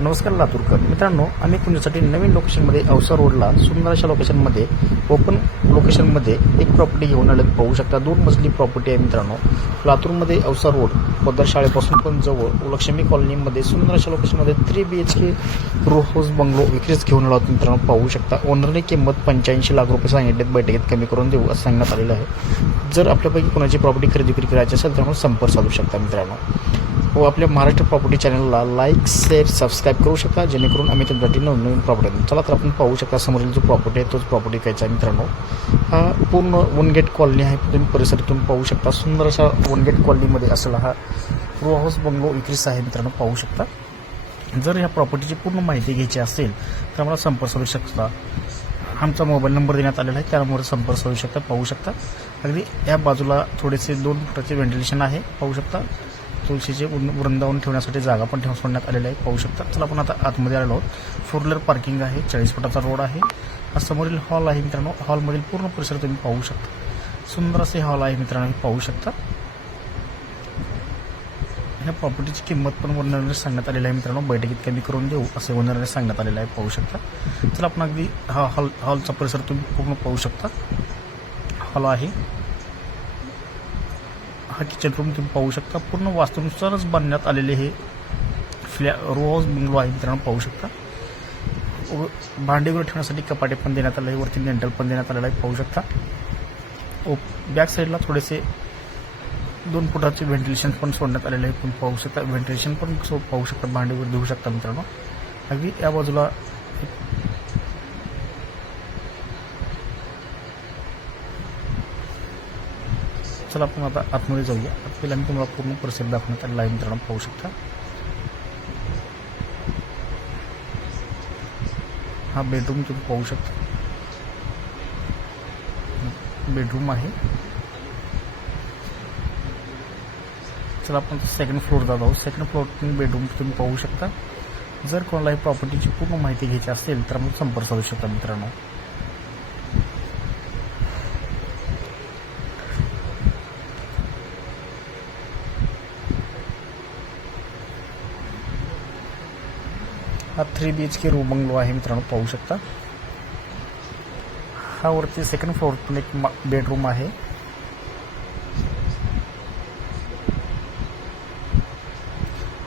नमस्कार लातूरकर. मित्रांनो आम्ही तुमच्यासाठी नवीन लोकेशनमध्ये अवसर रोडला सुंदर अशा लोकेशनमध्ये ओपन लोकेशनमध्ये एक प्रॉपर्टी घेऊन आलं पाहू शकता दोन मजली प्रॉपर्टी आहे मित्रांनो. लातूरमध्ये अवसर रोड पदर शाळेपासून पण जवळ. लक्ष्मी कॉलनीमध्ये सुंदर अशा लोकेशनमध्ये three B H K row house bungalow विक्रीच घेऊन आलो मित्रांनो. पाहू शकता ओनरने किंमत पंच्याऐंशी लाख रुपये सांगितले बैठकीत कमी करून देऊ असं सांगण्यात आलेलं आहे. जर आपल्यापैकी कोणाची प्रॉपर्टी खरेदी विक्री करायची असेल तर संपर्क साधू शकता मित्रांनो. व आपल्या महाराष्ट्र प्रॉपर्टी चॅनलला लाईक शेअर सबस्क्राईब करू शकता. जेणेकरून आम्ही तुमच्यासाठी नवनवीन प्रॉपर्टी चला तर आपण पाहू शकता समोरील जो प्रॉपर्टी आहे तोच प्रॉपर्टी कायचा आहे मित्रांनो. हा पूर्ण वन गेट कॉलनी आहे. तुम्ही परिसरातून पाहू शकता. सुंदर अशा वन गेट कॉलनीमध्ये असलेला हा प्रो हाऊस बंगलो विक्रीस आहे मित्रांनो. पाहू शकता. जर या प्रॉपर्टीची पूर्ण माहिती घ्यायची असेल तर आम्हाला संपर्क साधू शकता. आमचा मोबाईल नंबर देण्यात आलेला आहे. त्यामुळे संपर्क करू शकता. पाहू शकता. अगदी या बाजूला थोडेसे दोन फुटाचे व्हेंटिलेशन आहे. पाहू शकता. तुळशीचे वृंदावन ठेवण्यासाठी जागा पण ठेवून सोडण्यात आलेली आहे पाहू शकता. चला आपण आता आतमध्ये आलेलो आहोत. फोर व्हीलर पार्किंग आहे. चाळीस फुटाचा रोड आहे. हा समोरील हॉल आहे मित्रांनो. हॉलमधील पूर्ण परिसर तुम्ही पाहू शकता. सुंदर असे हॉल आहे मित्रांनो. हे पाहू शकता. ह्या प्रॉपर्टीची किंमत पण ओनरने सांगण्यात आलेली आहे मित्रांनो. बैठकीत कमी करून देऊ असे ओनरने सांगण्यात आलेलं आहे. पाहू शकता. चला आपण अगदी हा हॉल हॉलचा परिसर तुम्ही पूर्ण पाहू शकता. हॉल आहे. हा किचन रूम तुम्ही पाहू शकता. पूर्ण वास्तूनुसारच बांधण्यात आलेले हे फ्लॅ रो हाऊस बंगलो आहे. मित्रांनो पाहू शकता. व वगैरे ठेवण्यासाठी कपाटे पण देण्यात आले आहे वरती लेंटल पण देण्यात आलेलं आहे. पाहू शकता. ओ बॅक साईडला थोडेसे दोन फुटाचे व्हेंटिलेशन पण सोडण्यात आलेले आहे. तुम्ही पाहू शकता. व्हेंटिलेशन पण सो पाहू शकता. भांडी वगैरे देऊ शकता मित्रांनो. अगदी या बाजूला चला आपण आता आतमध्ये जाऊया. पहिला मी तुम्हाला पूर्ण परिसर दाखवण्यात आलेला आहे. मित्रांनो पाहू शकता. हा बेडरूम तुम्ही पाहू शकता. बेडरूम आहे. चला आपण सेकंड फ्लोर जात आहोत सेकंड फ्लोर तुम्ही बेडरूम तुम्ही पाहू शकता. जर कोणालाही प्रॉपर्टीची पूर्ण माहिती घ्यायची असेल तर मग संपर्क साधू शकता मित्रांनो. हा थ्री बी एच के रू बंगलो आहे मित्रांनो पाहू शकता. हा वरती सेकंड फ्लोअर पण एक बेडरूम आहे.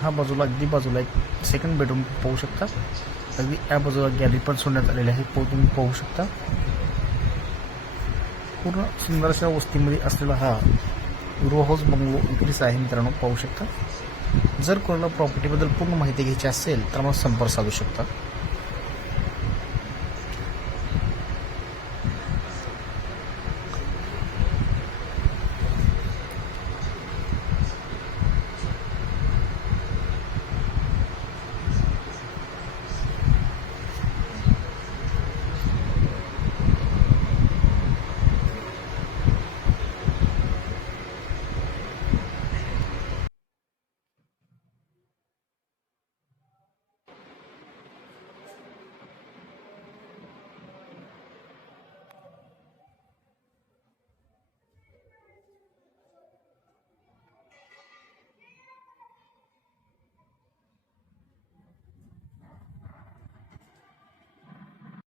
हा बाजूला अगदी बाजूला एक सेकंड बेडरूम पाहू शकता. अगदी या बाजूला गॅलरी पण सोडण्यात आलेली आहे तुम्ही पाहू शकता. पूर्ण सुंदर अशा वस्तीमध्ये असलेला हा रो हाऊस बंगलो इकडेच आहे मित्रांनो पाहू शकता. जर कोणाला प्रॉपर्टीबद्दल पूर्ण माहिती घ्यायची असेल तर मग संपर्क साधू शकता.